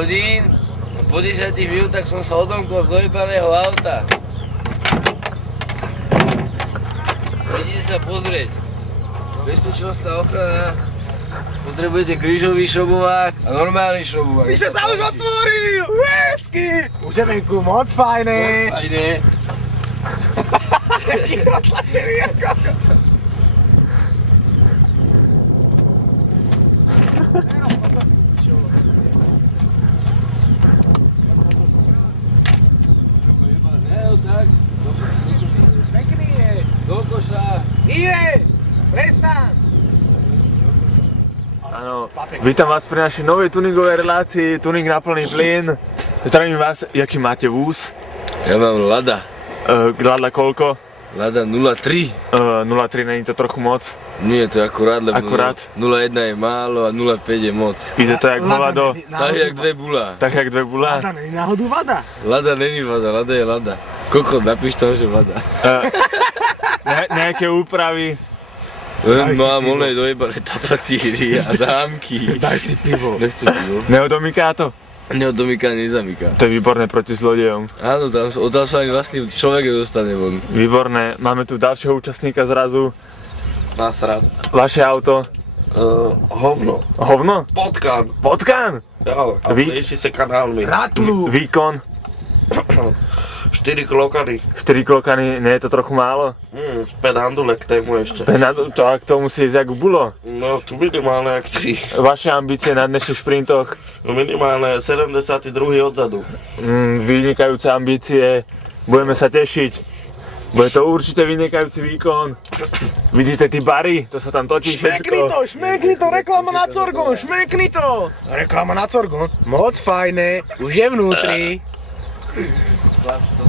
hodín, po 10 minútach som sa odomkol z dojebaného auta. Idete sa pozrieť. Bezpečnostná ochrana. Potrebujete krížový šrobovák a normálny šrobovák. Vyše sa už otvoril! Hezky! Už je venku moc fajné. Moc fajné. Jaký otlačený ako. Pekný je. Do koša. Ide! Prestaň! Áno, vítam vás pri našej novej tuningovej relácii, tuning na plný plyn. Zdravím vás, jaký máte vúz? Ja mám Lada. Lada koľko? Lada 03. 0,3 není to trochu moc? Nie, to je akurát, lebo Akurát? 0,1 je málo a 0,5 je moc. Ide to jak bola do... Tak jak dve bula. Tak jak dve bula? Lada není náhodou vada. Lada není vada, Lada je Lada. Kokot, napíš tam, že vada. Nejaké úpravy? Mám oné dojebané tapacíry a zámky. Daj si pivo. Nechcem pivo. Neodomýká to? Neodomýka, nezamýka. To je výborné proti zlodejom. Áno, tam sa ani vlastný človek nedostane von. Výborné, máme tu ďalšieho účastníka zrazu. Nasrad. Vaše auto? Hovno. Hovno? Potkan. Potkan? Jo, a lieči sa kanálmi. Ratlu. Výkon? 4 klokany. 4 klokany, nie je to trochu málo? 5 handulek k tému ešte. To musí ísť jak bulo. No, tu minimálne jak 3. Vaše ambície na dnešných šprintoch? Minimálne 72. odzadu. Vynikajúce ambície, budeme sa tešiť. Bude to určite vynikajúci výkon. Vidíte tí bary, to sa tam točí Šmekni to, reklama na Corgon, šmekni to! Reklama na Corgon, moc fajné, už je vnútri. Zvlášť to.